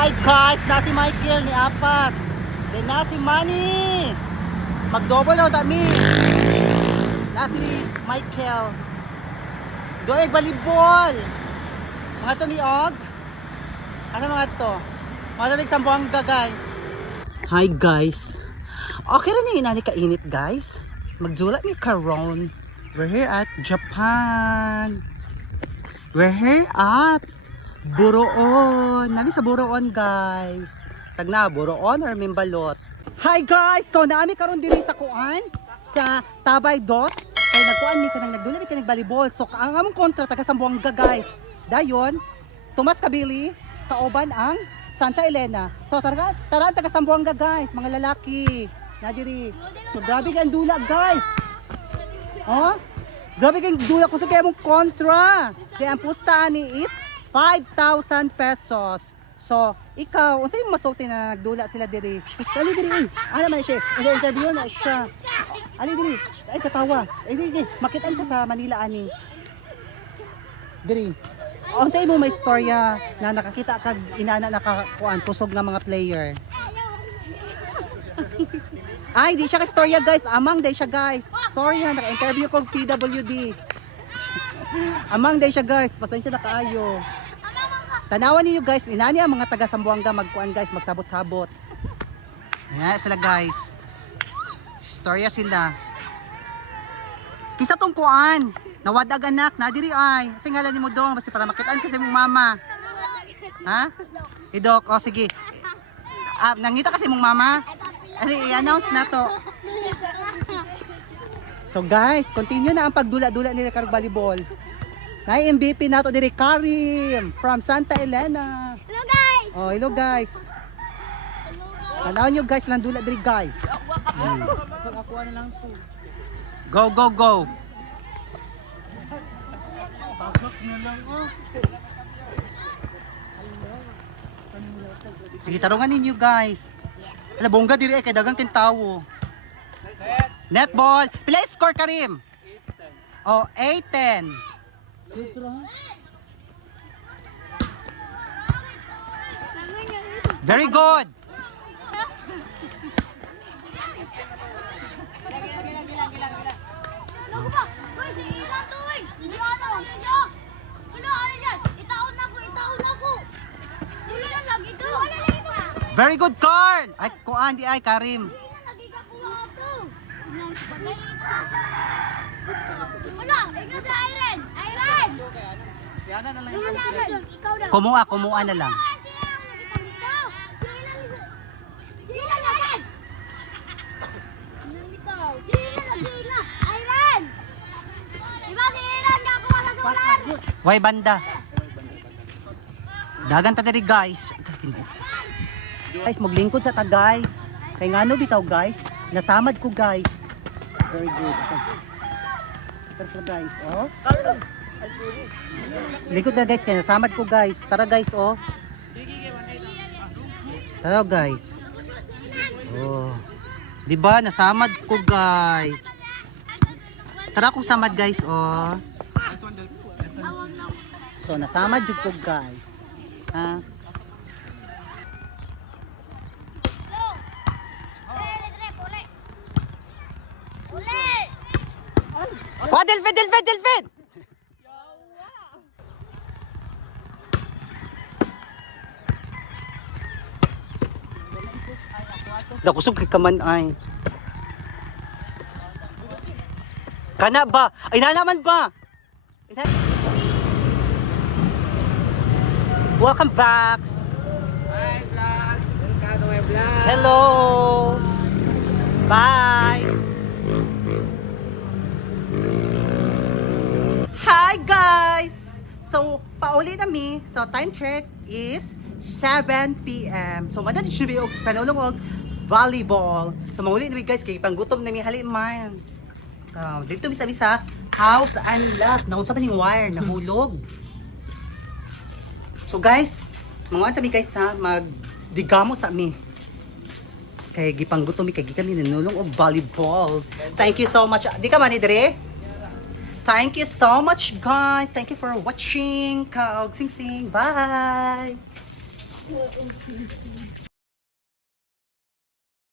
Hi guys, na si Michael ni Apas. Then na si Manny. Mag-double na kami. Na si Michael. Doy volleyball. Mga to ni Og. Ano mga to? Mga to sa Sambuanga guys. Hi guys. Okay rin yung inani kainit guys. Magdula mi karon. We're here at Japan. We're here at Boroon. Nami sa Boroon guys. Tagna Boroon or Mimbalot. Hi guys. So naami karon diri sa kuan sa Tabay Dos. Kay nagkuan mi kanang nagdula mi kanang volleyball. So ang among kontra taga Sambuanga guys. Dayon Tomas Kabili kauban ang Santa Elena. So tara taga Sambuanga guys, mga lalaki. Na diri. So grabe ang dula guys. Oh? Grabe kang dula ko sa kaya mong kontra. Kaya ang pustahan ni is 5,000 pesos. So, ikaw, unsay mo masulti na nagdula sila diri? Ali diri, uy. Ano man siya? Interview na siya. Ali diri. Ay katawa. Ay diri, makitaan ko sa Manila ani. Diri. Unsay mo may istorya na nakakita kag inana nakakuan kusog nga mga player? Ay, di siya ka-storya guys. Amang day siya guys. Sorry ha, naka-interview ko PWD. Amang day siya guys. Pasensya na kaayo. Tanawan niyo guys. Inani ang mga taga Sambuanga magkuan guys. Magsabot-sabot. Ayan sila guys. Storya sila. Kisa tong kuan. Nawadag anak. Nadiri ay. Kasi ngalan ni mo dong. Basta para makitaan kasi mong mama. Ha? Idok. O sige. Nangita kasi mong mama. Ano, i-announce na to. So guys, continue na ang pagdula-dula nila karong volleyball. Na MVP nato diri Karim from Santa Elena. Hello guys. Oh, hello guys. Tanawon nyo guys lang dula diri guys. Pag-akuha na lang po. Go, go, go. Bagak na lang oh. Sige, tarungan ninyo guys. Ala bongga diri kay dagang kintawo. Netball. Pila score Karim? 8-10. Oh, 8-10. Very good. Naku pa. Hoy, si Ira to eh. Hindi ano. Ano yan? Itaon ako. Sino yan lagi to? Very good Carl. Ay kuan di ay Karim. Nagigakakuha to. Nang bagay ito. Wala, ikaw si Iren. Iren! Yan na lang. Ikaw daw. Kumuha na lang. Way banda. Dagan ta diri guys. Guys, maglingkod sa ta guys. Kay ngano bitaw guys, nasamad ko guys. Very good. First guys, oh. Lingkod na guys, kay nasamad ko guys. Tara guys, oh. Tara guys. Oh. Di ba nasamad ko guys. Tara kung samad guys, oh. So nasamad jud ko guys. Ha? Oh, Delvin! Nakusog kay kaman ay. Kana ba? Ay nalaman ba? Welcome back. Hi vlog. Welcome to my vlog. Hello. Bye. Hi guys. So pauli na mi. So time check is 7 p.m. So madad should be og panulong og volleyball. So mauli na mi guys kay panggutom na mi hali man. So dito mi sa house unlock. Naunsa pa ning wire nahulog. So guys, mga sa mi guys ha, magdigamo sa mi. Kay gipanggutom mi kay kami nanulong og volleyball. Thank you so much. Di ka man idre? Thank you so much guys. Thank you for watching. Kaog sing sing. Bye.